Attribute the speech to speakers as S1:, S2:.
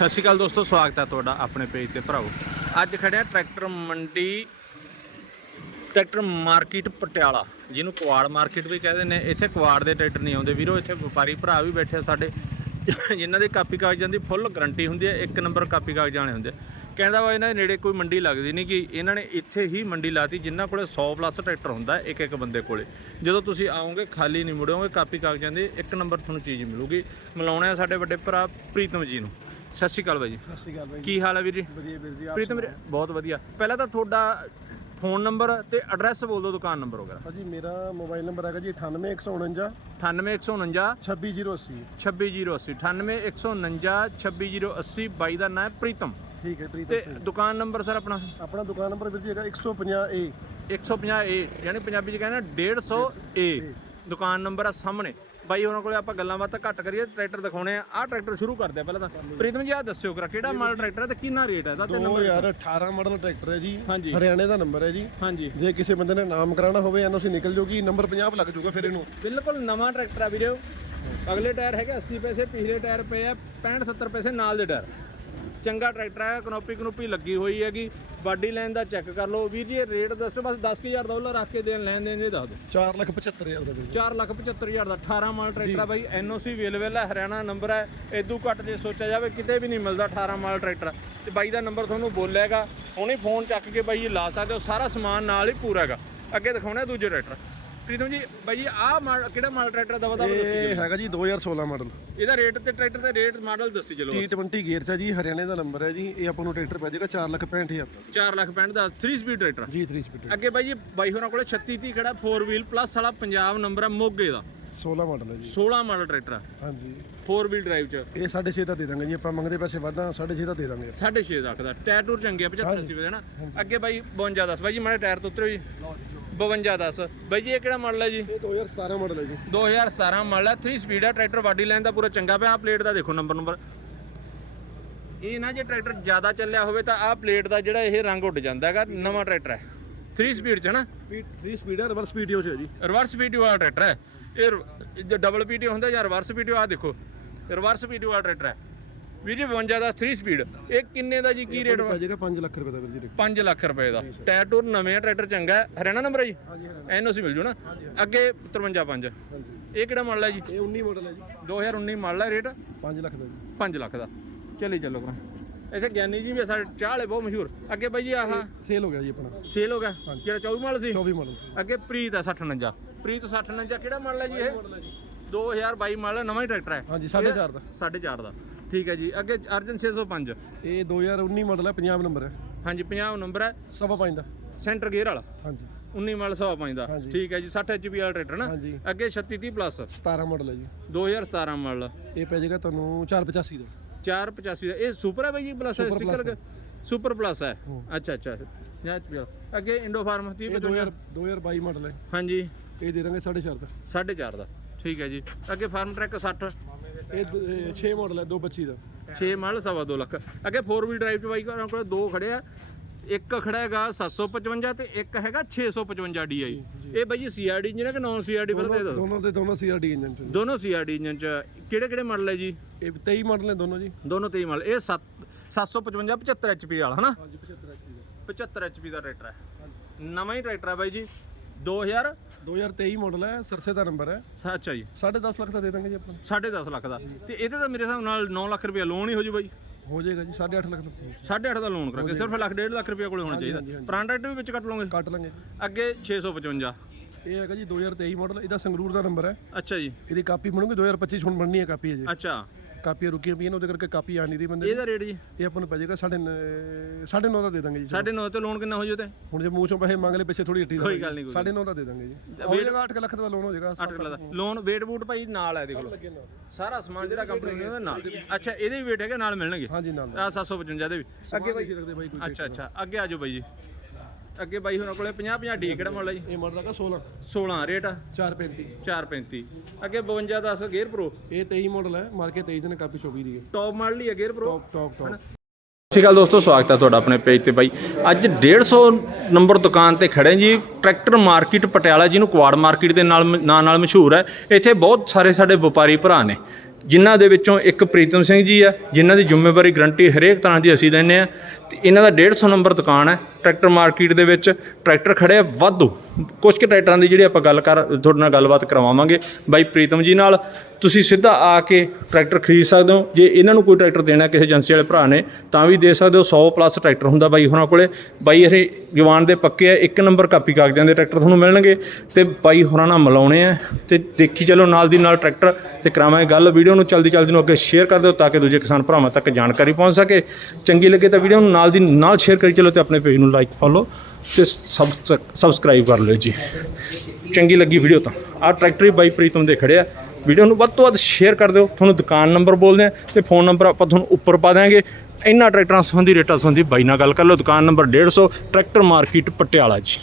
S1: ਸਤਿ ਸ਼੍ਰੀ ਅਕਾਲ ਦੋਸਤੋ, ਸਵਾਗਤ ਹੈ ਤੁਹਾਡਾ ਆਪਣੇ ਪੇਜ ਤੇ ਭਰਾਓ ਅੱਜ ਖੜਿਆ ਟਰੈਕਟਰ ਮੰਡੀ, ਟਰੈਕਟਰ ਮਾਰਕੀਟ ਪਟਿਆਲਾ, ਜਿਹਨੂੰ ਕੁਆੜ ਮਾਰਕੀਟ ਵੀ ਕਹਿੰਦੇ ਨੇ। ਇੱਥੇ ਕੁਆੜ ਦੇ ਟਰੈਕਟਰ ਨਹੀਂ ਆਉਂਦੇ। ਵੀਰੋ, ਇੱਥੇ ਵਪਾਰੀ ਭਰਾ ਵੀ ਬੈਠੇ ਆ ਸਾਡੇ। ਜਿਨ੍ਹਾਂ ਦੇ ਕਾਪੀ ਕਾਗਜ਼ਾਂ ਦੀ ਫੁੱਲ ਗਰੰਟੀ ਹੁੰਦੀ ਹੈ, ਇੱਕ ਨੰਬਰ ਕਾਪੀ ਕਾਗਜ਼ਾਂ ਵਾਲੇ ਹੁੰਦੇ ਆ। ਕਹਿੰਦਾ ਵਾ, ਇਹਨਾਂ ਦੇ ਨੇੜੇ ਕੋਈ ਮੰਡੀ ਲੱਗਦੀ ਨਹੀਂ ਕਿ ਇਹਨਾਂ ਨੇ ਇੱਥੇ ਹੀ ਮੰਡੀ ਲਾਤੀ, ਜਿਨ੍ਹਾਂ ਕੋਲੇ 100 ਪਲੱਸ ਟਰੈਕਟਰ ਹੁੰਦਾ ਇੱਕ ਇੱਕ ਬੰਦੇ ਕੋਲੇ। ਜਦੋਂ ਤੁਸੀਂ ਆਓਗੇ, ਖਾਲੀ ਨਹੀਂ ਮੁੜੋਗੇ ਕਾਪੀ ਕਾਗਜ਼ਾਂ ਦੀ, ਇੱਕ ਨੰਬਰ ਤੁਹਾਨੂੰ ਚੀਜ਼ ਮਿਲੂਗੀ। ਮਿਲਾਉਣੇ ਆ ਸਾਡੇ ਵੱਡੇ ਭਰਾ ਪ੍ਰੀਤਮ ਜੀ ਨੂੰ। ਸਤਿ ਸ਼੍ਰੀ ਅਕਾਲ ਬਾਈ ਜੀ।
S2: ਸਤਿ ਸ਼੍ਰੀ ਅਕਾਲ ਬਾਈ
S1: ਕੀ ਹਾਲ ਹੈ ਵੀਰ ਜੀ?
S2: ਵਧੀਆ ਵੀਰ ਜੀ ਆਪ
S1: ਪ੍ਰੀਤਮ ਵੀਰੇ ਬਹੁਤ ਵਧੀਆ। ਪਹਿਲਾਂ ਤਾਂ ਤੁਹਾਡਾ ਫੋਨ ਨੰਬਰ ਤੇ ਐਡਰੈਸ ਬੋਲ ਦਿਓ ਦੁਕਾਨ ਨੰਬਰ ਵਗੈਰਾ।
S2: ਭਾਜੀ ਮੇਰਾ ਮੋਬਾਈਲ ਨੰਬਰ ਹੈਗਾ ਜੀ 98149
S1: 98149
S2: 26080
S1: 26080 98149 26080 ਬਾਈ ਦਾ ਨਾਮ ਹੈ ਪ੍ਰੀਤਮ।
S2: ਠੀਕ ਹੈ ਪ੍ਰੀਤ
S1: ਤੇ ਦੁਕਾਨ ਨੰਬਰ ਸਰ ਆਪਣਾ?
S2: ਆਪਣਾ ਦੁਕਾਨ ਨੰਬਰ ਵੀਰ ਜੀ ਹੈਗਾ 150 A
S1: 150 ਏ ਯਾਨੀ ਪੰਜਾਬੀ ਚ ਕਹਿੰਦੇ 150 ਏ ਦੁਕਾਨ ਨੰਬਰ ਆ ਸਾਹਮਣੇ। ਬਾਈ ਉਹਨਾਂ ਕੋਲੇ ਆਪਾਂ ਗੱਲਾਂ ਬਾਤਾਂ ਘੱਟ ਕਰੀਏ ਟਰੈਕਟਰ ਦਿਖਾਉਣੇ ਆ। ਆਹ ਟਰੈਕਟਰ ਸ਼ੁਰੂ ਕਰਦੇ ਆ ਪਹਿਲਾਂ ਤਾਂ। ਪ੍ਰੀਤਮ ਜੀ ਆ ਦੱਸਿਓ ਕਰਾ ਕਿਹੜਾ ਮਾਡਲ ਟਰੈਕਟਰ ਹੈ ਤੇ ਕਿੰਨਾ ਰੇਟ ਹੈ ਇਹਦਾ ਤੇ ਨੰਬਰ
S2: 2018 ਮਾਡਲ ਟਰੈਕਟਰ ਹੈ ਜੀ। ਹਰਿਆਣੇ ਦਾ ਨੰਬਰ ਹੈ ਜੀ।
S1: ਹਾਂਜੀ।
S2: ਜੇ ਕਿਸੇ ਬੰਦੇ ਨੇ ਨਾਮ ਕਰਾਉਣਾ ਹੋਵੇ ਐਨਓਸੀ ਨਿਕਲ ਜੂਗੀ ਨੰਬਰ 50 ਲੱਗ ਜੂਗਾ ਫਿਰ ਇਹਨੂੰ।
S1: ਬਿਲਕੁਲ ਨਵਾਂ ਟਰੈਕਟਰ ਆ ਵੀਰੇ ਅਗਲੇ ਟਾਇਰ ਹੈਗੇ 80 ਪੈਸੇ ਪਿਛਲੇ ਟਾਇਰ ਪਏ ਆ 65 70 ਪੈਸੇ ਨਾਲ ਦੇ ਟਾਇਰ। ਚੰਗਾ ਟਰੈਕਟਰ ਹੈ ਕਨੋਪੀ ਕਨੋਪੀ ਲੱਗੀ ਹੋਈ ਹੈਗੀ। ਬਾਡੀ ਲਾਈਨ ਦਾ ਚੈੱਕ ਕਰ ਲਓ। ਵੀਰ ਜੀ ਇਹ ਰੇਟ ਦੱਸੋ ਬਸ 10000 ਡਾਲਰ ਰੱਖ ਕੇ ਦੇਣ ਲੈਣ ਦੇਣ ਦੇ ਦੱਸ ਦਿਓ।
S2: 475000 ਦਾ ਵੀਰ ਜੀ
S1: 475000 ਦਾ 18 ਮਾਡਲ ਟਰੈਕਟਰ ਆ ਬਾਈ। ਐਨਓਸੀ ਅਵੇਲੇਬਲ ਹੈ ਹਰਿਆਣਾ ਨੰਬਰ ਹੈ ਇਦੋਂ ਘੱਟ ਜੇ ਸੋਚਿਆ ਜਾਵੇ ਕਿਤੇ ਵੀ ਨਹੀਂ ਮਿਲਦਾ 18 ਮਾਡਲ ਟਰੈਕਟਰ। ਤੇ ਬਾਈ ਦਾ ਨੰਬਰ ਤੁਹਾਨੂੰ ਬੋਲੇਗਾ ਹੁਣੇ ਫੋਨ ਚੱਕ ਕੇ ਬਾਈ ਇਹ ਲਾ ਸਕਦੇ ਹੋ। ਸਾਰਾ ਸਮਾਨ ਨਾਲ ਹੀ ਪੂਰਾ ਹੈਗਾ। ਅੱਗੇ ਦਿਖਾਉਣਾ ਦੂਜੇ ਟਰੈਕਟਰ। ਪ੍ਰੀਤਮ ਜੀ ਬਾਈ ਜੀ ਆਹ ਕਿਹੜਾ ਮਾਡਲ ਟਰੈਕਟਰ ਦਵਾ ਦਵਾ ਦੱਸੀ
S2: ਇਹ ਹੈਗਾ ਜੀ 2016 ਮਾਡਲ।
S1: ਇਹਦਾ ਰੇਟ ਤੇ ਟਰੈਕਟਰ ਦੇ ਰੇਟ ਮਾਡਲ ਦੱਸੀ ਚਲੋ
S2: T20 ਗੇਅਰ ਚ ਜੀ ਹਰਿਆਣੇ ਦਾ ਨੰਬਰ ਹੈ ਜੀ। ਇਹ ਆਪਾਂ ਨੂੰ ਟਰੈਕਟਰ ਪੈ ਜਾਏਗਾ 465000 ਦਾ
S1: 4 ਲੱਖ 65 ਦਾ 3 ਸਪੀਡ ਟਰੈਕਟਰ
S2: ਜੀ 3 ਸਪੀਡ
S1: ਅੱਗੇ ਬਾਈ ਜੀ ਬਾਈ ਹੋਰਾਂ ਕੋਲੇ 36 30 ਖੜਾ 4 ਵੀਲ ਪਲੱਸ ਵਾਲਾ ਪੰਜਾਬ ਨੰਬਰ ਹੈ ਮੋਗੇ ਦਾ।
S2: 16 ਮਾਡਲ ਹੈ ਜੀ।
S1: 16 ਮਾਡਲ ਟਰੈਕਟਰ ਆ।
S2: ਹਾਂਜੀ।
S1: 4 ਵੀਲ ਡਰਾਈਵ ਚ।
S2: ਇਹ 6.5 ਦਾ ਦੇ ਦਾਂਗੇ ਜੀ ਆਪਾਂ ਮੰਗਦੇ ਪੈਸੇ ਵਾਧਾ 6.5 ਦਾ ਦੇ ਦਾਂਗੇ।
S1: 6.5 ਲੱਖ ਦਾ ਟਾਇਰ ਟੂਰ ਚੰਗੇ ਆ 75 80 ਦੇ ਨਾ? ਅੱਗੇ ਬਾਈ 52 10 ਬਾਈ ਜੀ ਮਾੜੇ ਟਾਇਰ ਤੋਂ ਉਤਰੋ ਜੀ। 52 10 ਬਾਈ ਜੀ ਇਹ ਕਿਹੜਾ ਮਾਡਲ ਹੈ ਜੀ?
S2: ਇਹ 2017 ਮਾਡਲ ਹੈ ਜੀ।
S1: 2017 ਮਾਡਲ ਹੈ 3 ਸਪੀਡ ਹੈ ਟਰੈਕਟਰ ਬਾਡੀ ਲਾਈਨ ਦਾ ਪੂਰਾ ਚੰਗਾ ਪਿਆ ਆਹ ਪਲੇਟ ਦਾ ਦੇਖੋ ਨੰਬਰ ਨੰਬਰ ਇਹ ਨਾ ਜੇ ਟਰੈਕਟਰ ਜ਼ਿਆਦਾ ਚੱਲਿਆ ਹੋਵੇ ਤਾਂ ਆਹ ਪਲੇਟ ਦਾ ਜਿਹੜਾ ਇਹ ਰੰਗ ਉੱਡ ਜਾਂਦਾ ਹੈਗਾ ਨਵਾਂ ਟਰੈਕਟਰ ਹੈ। 3 ਸਪੀਡ ਚ ਨਾ?
S2: 3 ਸਪੀਡ ਹੈ ਰਿਵਰਸ ਪੀਟੀਓ ਚ ਹੈ ਜੀ।
S1: ਰਿਵਰਸ ਪੀਟੀਓ ਵਾਲਾ ਟਰੈਕਟਰ ਹੈ। ਇਹ ਜੋ ਡਬਲ ਪੀਟੀਓ ਹੁੰਦਾ ਜਾਂ ਰਿਵਰਸ ਪੀਟੀਓ ਆ ਦੇਖੋ। ਰਿਵਰਸ ਪੀਟੀਓ ਵਾਲਾ ਟਰੈਕਟਰ ਹੈ। ਵੀਰ ਜੀ 52 ਦਾ 3 ਸਪੀਡ ਇਹ ਕਿੰਨੇ ਦਾ ਜੀ? ਕੀ ਰੇਟ
S2: ਪੈ ਜਾਏਗਾ 5 ਲੱਖ ਰੁਪਏ ਦਾ ਵੀਰ ਜੀ
S1: 5 ਲੱਖ ਰੁਪਏ ਦਾ। ਟਾਇਰ ਟੂਰ ਨਵੇਂ ਆ ਟਰੈਕਟਰ ਚੰਗਾ ਹੈ। ਹਰਿਆਣਾ ਨੰਬਰ ਹੈ ਜੀ? ਐਨਓਸੀ ਮਿਲ ਜੂ ਨਾ। ਅੱਗੇ 53 5
S2: ਹਾਂਜੀ।
S1: ਇਹ ਕਿਹੜਾ ਮਾਡਲ ਹੈ ਜੀ?
S2: ਇਹ 19 ਮਾਡਲ ਹੈ ਜੀ।
S1: 2019 ਮਾਡਲ ਹੈ ਰੇਟ
S2: 5 ਲੱਖ ਦਾ ਜੀ।
S1: 5 ਲੱਖ ਦਾ। ਚਲੀ ਚੱਲੋ ਕਰਾਂ ਇੱਥੇ ਗਿਆਨੀ ਜੀ ਵੀ ਆ ਸਾਡੇ ਚਾਹ ਵਾਲੇ ਬਹੁਤ ਮਸ਼ਹੂਰ। ਅੱਗੇ ਬਾਈ ਜੀ ਆਹ?
S2: ਸੇਲ ਹੋ ਗਿਆ ਜੀ ਆਪਣਾ।
S1: ਸੇਲ ਹੋ ਗਿਆ। ਜਿਹੜਾ 24 ਮਾਡਲ ਸੀ?
S2: 24 ਮਾਡਲ ਸੀ।
S1: ਅੱਗੇ ਪ੍ਰੀਤ ਹੈ 659 ਪ੍ਰੀਤ 659 ਕਿਹੜਾ ਮਾਡਲ ਹੈ ਜੀ ਇਹ? 2022 ਮਾਡਲ ਨਵਾਂ ਹੀ ਟਰੈਕਟਰ ਹੈ
S2: ਹਾਂਜੀ 4.5 ਦਾ।
S1: 4.5 ਦਾ। ਠੀਕ ਹੈ ਜੀ ਅੱਗੇ ਅਰਜਨ 605
S2: ਇਹ 2019 ਮਾਡਲ ਹੈ ਪੰਜਾਬ ਨੰਬਰ ਹੈ।
S1: ਹਾਂਜੀ 50 ਨੰਬਰ ਹੈ।
S2: ਸਵਾ ਪੰਜ ਦਾ।
S1: ਸੈਂਟਰ ਗੇਅਰ ਵਾਲਾ।
S2: ਹਾਂਜੀ।
S1: 19 ਮਾਡਲ 105 ਦਾ।
S2: ਹਾਂਜੀ।
S1: ਠੀਕ ਹੈ ਜੀ 60 ਐਚਪੀ ਵਾਲਾ ਟਰੈਕਟਰ ਨਾ।
S2: ਹਾਂਜੀ।
S1: ਅੱਗੇ 3630 ਪਲੱਸ
S2: 17 ਮਾਡਲ ਹੈ ਜੀ।
S1: 2017 ਮਾਡਲ
S2: ਇਹ ਪੈ ਜਾਏਗਾ ਤੁਹਾਨੂੰ 485 ਦਾ।
S1: 485 ਦਾ। ਇਹ ਸੁਪਰ ਹੈ ਬਾਈ ਜੀ ਪਲੱਸ
S2: Super plus
S1: ਸਟicker ਸੁਪਰ ਪਲੱਸ ਹੈ।
S2: ਹੂੰ।
S1: ਅੱਛਾ ਅੱਛਾ। ਜਾਂ ਅੱਗੇ ਇੰਡੋ ਫਾਰਮ 30
S2: ਇਹ 2000 2022 ਮਾਡਲ ਹੈ।
S1: ਹਾਂਜੀ।
S2: ਇਹ ਦੇ ਦਾਂਗੇ 4.5 ਦਾ।
S1: 4.5 ਦਾ। ਠੀਕ ਹੈ ਜੀ। ਅੱਗੇ ਫਾਰਮ ਟਰੈਕ 60
S2: ਇਹ 6 ਮਾਡਲ ਹੈ 225 ਦਾ
S1: 6 ਮਾਡਲ ਸਵਾ ਦੋ ਲੱਖ। ਅੱਗੇ 4 ਵੀਲ ਡਰਾਈਵ ਚ ਬਾਈ ਕੋਲ ਦੋ ਖੜੇ ਆ। ਇੱਕ ਖੜਾ ਹੈਗਾ 755 ਤੇ ਇੱਕ ਹੈਗਾ 655 DI ਇਹ ਬਾਈ ਜੀ ਸੀਆਰਡੀ ਇੰਜਨ ਹੈ ਕਿ ਨਾਨ ਸੀਆਰਡੀ ਪਹਿਲਾਂ ਤੇ ਇਹ ਦੱਸੋ
S2: ਦੋਨੋਂ ਦੇ ਦੋਨੋਂ ਸੀਆਰਡੀ ਇੰਜਨ ਚ।
S1: ਦੋਨੋਂ ਸੀਆਰਡੀ ਇੰਜਨ ਚ। ਕਿਹੜੇ ਕਿਹੜੇ ਮਾਡਲ ਹੈ ਜੀ?
S2: ਇਹ 23 ਮਾਡਲ ਨੇ ਦੋਨੋਂ ਜੀ।
S1: ਦੋਨੋਂ 23 ਮਾਡਲ। ਇਹ 7 755 75 HP ਵਾਲਾ ਹਨਾ?
S2: ਹਾਂਜੀ 75 HP ਦਾ।
S1: 75 HP ਦਾ ਟਰੈਕਟਰ ਹੈ। ਨਵਾਂ ਹੀ ਟਰੈਕਟਰ ਹੈ ਬਾਈ ਜੀ। 2000
S2: 2023 ਮਾਡਲ ਹੈ ਸਰਸੇ ਦਾ ਨੰਬਰ ਹੈ।
S1: ਅੱਛਾ ਜੀ।
S2: 10.5 ਲੱਖ ਦਾ ਦੇ ਦਾਂਗੇ ਜੀ ਆਪਾਂ।
S1: 10.5 ਲੱਖ ਦਾ। ਤੇ ਇਹਦੇ ਤਾਂ ਮੇਰੇ ਹਿਸਾਬ ਨਾਲ 9 ਲੱਖ ਰੁਪਏ ਲੋਨ ਹੀ ਹੋ ਜੂ ਬਾਈ।
S2: ਹੋ ਜਾਏਗਾ ਜੀ 8.5 ਲੱਖ ਦਾ।
S1: 8.5 ਦਾ ਲੋਨ ਕਰਾਂਗੇ ਸਿਰਫ ਲੱਖ ਡੇਢ ਲੱਖ ਰੁਪਏ ਕੋਲੇ ਹੋਣਾ ਚਾਹੀਦਾ। ਪੁਰਾਣਾ ਟਰੈਕਟਰ ਵੀ ਵਿੱਚ ਕੱਟ ਲਓਗੇ?
S2: ਕੱਟ ਲਾਂਗੇ। ਜੀ
S1: ਅੱਗੇ 655
S2: ਇਹ ਹੈਗਾ ਜੀ 2023 ਮਾਡਲ ਇਹਦਾ ਸੰਗਰੂਰ ਦਾ ਨੰਬਰ ਹੈ।
S1: ਅੱਛਾ ਜੀ।
S2: ਇਹਦੀ ਕਾਪੀ ਬਣੂਗੀ 2025 ਹੁਣ ਬਣਨੀ ਹੈ ਕਾਪੀ ਅਜੇ।
S1: ਅੱਛਾ।
S2: ਕਾਪੀਆਂ ਰੁਕੀਆਂ ਪਈਆਂ ਨੇ ਉਹਦੇ ਕਰਕੇ ਕਾਪੀ ਆ ਨਹੀਂ ਰਹੀ ਬੰਦੇ ਦੀ।
S1: ਇਹਦਾ ਰੇਟ ਜੀ।
S2: ਇਹ ਆਪਾਂ ਨੂੰ ਪੈ ਜਾਏਗਾ 9.5 9.5 ਦਾ ਦੇ ਦਾਂਗੇ ਜੀ
S1: 9.5 ਤੇ ਲੋਨ ਕਿੰਨਾ ਹੋ ਜੂ ਤੇ?
S2: ਹੁਣ ਜੇ ਮੂੰਹ ਚੋਂ ਪੈਸੇ ਮੰਗ ਲਏ ਪਿੱਛੇ ਥੋੜੀ ਹੱਟੀ
S1: ਕੋਈ ਗੱਲ ਨਹੀਂ, ਕੋਈ
S2: 9.5 ਦਾ ਦੇ ਦਾਂਗੇ ਜੀ। ਹੋ ਜਾਏਗਾ 8 ਲੱਖ ਦਾ ਲੋਨ ਹੋ ਜਾਏਗਾ
S1: 8 ਕਿਲੋ ਦਾ। ਲੋਨ ਵੇਟ ਬੂਟ ਭਾਈ ਨਾਲ ਹੈ ਦੇਖ ਲਓ ਸਾਰਾ ਸਮਾਨ ਜਿਹੜਾ ਕੰਪਨੀ ਨੇ ਉਹਦੇ ਨਾਲ। ਅੱਛਾ ਇਹਦੇ ਵੀ ਵੇਟ ਹੈਗੇ ਨਾਲ ਮਿਲਣਗੇ?
S2: ਹਾਂਜੀ ਨਾਲ
S1: ਆ 755 ਦੇ ਵੀ।
S2: ਅੱਗੇ ਬਾਈ। ਰੱਖਦੇ ਬਾਈ ਕੋਈ
S1: ਅੱਛਾ ਅੱਛਾ ਅੱਗੇ ਆਜੋ ਬਾਈ ਜੀ। ਅੱਗੇ ਬਾਈ ਹੋਰਾਂ ਕੋਲੇ 50 50 ਡੀ ਕਿਹੜਾ ਮਾਡਲ ਹੈ ਜੀ?
S2: ਇਹ ਮਾਡਲ ਹੈਗਾ 16
S1: 16 ਰੇਟ
S2: 435
S1: 435 ਅੱਗੇ 52 10 ਗੇਅਰ ਪ੍ਰੋ?
S2: ਇਹ 23 ਮਾਡਲ ਹੈ ਮਾਰ ਕੇ 23 ਦਿਨ ਕਾਪੀ 24 ਦੀ ਹੈ।
S1: ਟੌਪ ਮਾਡਲ ਹੀ ਹੈ gear pro?
S2: Top top top
S1: ਸਤਿ ਸ਼੍ਰੀ ਅਕਾਲ ਦੋਸਤੋ ਸਵਾਗਤ ਹੈ ਤੁਹਾਡਾ ਆਪਣੇ ਪੇਜ ਤੇ ਬਾਈ। ਅੱਜ 150 ਨੰਬਰ ਦੁਕਾਨ ਤੇ ਖੜੇ ਜੀ ਟਰੈਕਟਰ ਮਾਰਕੀਟ ਪਟਿਆਲਾ ਜਿਹਨੂੰ ਕੁਆੜ ਮਾਰਕੀਟ ਦੇ ਨਾਲ ਨਾਂ ਨਾਲ ਮਸ਼ਹੂਰ ਹੈ। ਇੱਥੇ ਬਹੁਤ ਸਾਰੇ ਸਾਡੇ ਵਪਾਰੀ ਭਰਾ ਨੇ ਜਿਨ੍ਹਾਂ ਦੇ ਵਿੱਚੋਂ ਇੱਕ ਪ੍ਰੀਤਮ ਸਿੰਘ ਜੀ ਆ ਜਿਨ੍ਹਾਂ ਦੀ ਜ਼ਿੰਮੇਵਾਰੀ ਗਰੰਟੀ ਹਰੇਕ ਤਰ੍ਹਾਂ ਦੀ ਅਸੀਂ ਲੈਂਦੇ ਆ ਤੇ ਇਹਨਾਂ ਦਾ 150 ਨੰਬਰ ਦੁਕਾਨ ਹੈ, ਟਰੈਕਟਰ ਮਾਰਕੀਟ ਦੇ ਵਿੱਚ ਟਰੈਕਟਰ ਖੜੇ ਆ, ਵਾਧੂ। ਕੁਝ ਕੁ ਟਰੈਕਟਰਾਂ ਦੀ ਜਿਹੜੀ ਆਪਾਂ ਗੱਲ ਕਰ, ਤੁਹਾਡੇ ਨਾਲ ਗੱਲਬਾਤ ਕਰਵਾਵਾਂਗੇ। ਬਾਈ ਪ੍ਰੀਤਮ ਜੀ ਨਾਲ ਤੁਸੀਂ ਸਿੱਧਾ ਆ ਕੇ ਟਰੈਕਟਰ ਖਰੀਦ ਸਕਦੇ ਹੋ। ਜੇ ਇਹਨਾਂ ਨੂੰ ਕੋਈ ਟਰੈਕਟਰ ਦੇਣਾ ਕਿਸੇ ਏਜੰਸੀ ਵਾਲੇ ਭਰਾ ਨੇ, ਤਾਂ ਵੀ ਦੇ ਸਕਦੇ ਹੋ। 100 ਪਲੱਸ ਟਰੈਕਟਰ ਹੁੰਦਾ ਬਾਈ ਹੋਰਾਂ ਕੋਲੇ। ਬਾਈ ਇਹ ਜਵਾਨ ਦੇ ਪੱਕੇ ਆ, ਇੱਕ ਨੰਬਰ ਕਾਪੀ ਕਾਗਜ਼ਾਂ ਦੇ ਟਰੈਕਟਰ ਤੁਹਾਨੂੰ ਮਿਲਣਗੇ। ਤੇ ਬਾਈ ਹੋਰਾਂ ਨਾਲ ਮਿਲਾਉਣੇ ਆ। ਤੇ ਦੇਖੀ ਚਲੋ ਨਾਲ ਦੀ ਨਾਲ ਟਰੈਕਟਰ ਤੇ ਕਰਾਵਾਂਗੇ ਗੱਲ। ਵੀਡੀਓ ਨੂੰ ਚਲਦੀ ਚਲਦੀ ਨੂੰ ਅੱਗੇ ਸ਼ੇਅਰ ਕਰ ਦਿਓ ਤਾਂ ਕਿ ਦੂਜੇ ਕਿਸਾਨ ਭਰਾਵਾਂ ਤੱਕ ਜਾਣਕਾਰੀ ਪਹੁੰਚ ਸਕੇ। ਚੰਗੀ ਲੱਗੇ ਤਾਂ ਵੀਡੀਓ ਨੂੰ ਨਾਲ ਦੀ ਨਾਲ ਸ਼ੇਅਰ ਕਰੀ ਚਲੋ ਤੇ ਆਪਣੇ ਪੇਜ ਨੂੰ ਲਾਈਕ ਫੋਲੋ ਤੇ ਸਬ ਸਬਸਕ੍ਰਾਈਬ ਕਰ ਲਿਓ ਜੀ। ਚੰਗੀ ਲੱਗੀ ਵੀਡੀਓ ਤਾਂ। ਆਹ ਟਰੈਕਟਰ ਹੀ ਬਾਈ ਪ੍ਰੀਤਮ ਦੇ ਖੜਿਆ ਵੀਡੀਓ ਨੂੰ ਵੱਧ ਤੋਂ ਵੱਧ ਸ਼ੇਅਰ ਕਰ ਦਿਓ। ਤੁਹਾਨੂੰ ਦੁਕਾਨ ਨੰਬਰ ਬੋਲਦੇ ਆ ਤੇ ਫੋਨ ਨੰਬਰ ਆਪਾਂ ਤੁਹਾਨੂੰ ਉੱਪਰ ਪਾ ਦਾਂਗੇ ਇਹਨਾਂ ਟਰੈਕਟਰਾਂ ਸੰਬੰਧੀ ਰੇਟਾਂ ਸੰਬੰਧੀ ਬਾਈ ਨਾਲ ਗੱਲ ਕਰ ਲਓ। ਦੁਕਾਨ ਨੰਬਰ 150 ਟਰੈਕਟਰ ਮਾਰਕੀਟ ਪਟਿਆਲਾ ਜੀ।